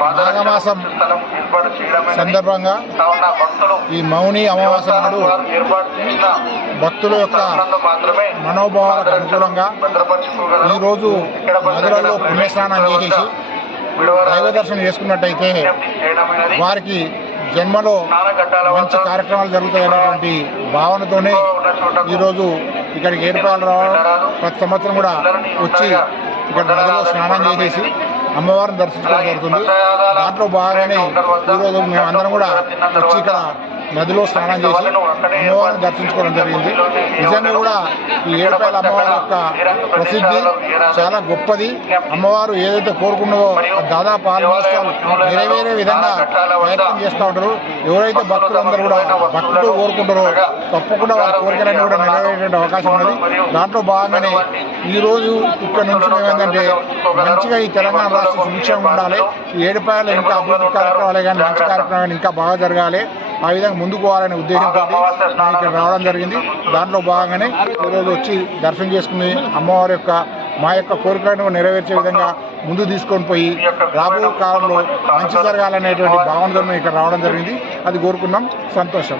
మాఘమాసం. సందర్భంగా ఈ మౌని దేవస్థానం నాడు భక్తుల యొక్క మనోభావాలకు అనుకూలంగా. ఈరోజు ఇక్కడ నదులలో పుణ్యస్నానం చేసేసి దైవ దర్శనం చేసుకున్నట్టయితే. వారికి జన్మలో మంచి కార్యక్రమాలు జరుగుతాయనేటువంటి భావనతోనే ఈరోజు ఇక్కడికి ఏర్పాటు రావడం ప్రతి సంవత్సరం కూడా వచ్చి ఇక్కడ నదిలో స్నానం చేసేసి అమ్మవారిని దర్శించడం జరుగుతుంది. దాంట్లో భాగంగానే ఈరోజు మేము అందరం కూడా వచ్చి ఇక్కడ నదిలో స్నానం చేసి అమ్మవారిని దర్శించుకోవడం జరిగింది. నిజంగా కూడా ఈ ఏడుపాయల అమ్మవారి యొక్క ప్రసిద్ధి చాలా గొప్పది. అమ్మవారు ఏదైతే కోరుకున్నదో దాదాపు ఆరు నిమిషాలు నెరవేరే విధంగా ప్రయత్నం చేస్తూ ఉంటారు. ఎవరైతే భక్తులందరూ కూడా భక్తులు కోరుకుంటారో తప్పకుండా వారి కోరికలన్నీ కూడా నెరవేరే అవకాశం ఉన్నది. దాంట్లో భాగంగానే ఈ రోజు ఇక్కడ నుంచి ఏంటంటే మంచిగా ఈ తెలంగాణ రాష్ట్ర సుభిక్షంగా ఉండాలి. ఏడుపాయలు ఇంకా అభివృద్ధి కార్యక్రమాలే కానీ మంచి కార్యక్రమాలు ఇంకా బాగా జరగాలి. ఆ విధంగా ముందుకు పోవాలనే ఉద్దేశంతో ఇక్కడ రావడం జరిగింది. దాంట్లో భాగంగానే ఈరోజు వచ్చి దర్శనం చేసుకుని అమ్మవారి యొక్క మా యొక్క కోరికలను నెరవేర్చే విధంగా ముందు తీసుకొని పోయి రాబో కాలంలో మంచి జరగాలనేటువంటి భావనతో మేము ఇక్కడ రావడం జరిగింది. అది కోరుకున్నాం. సంతోషం.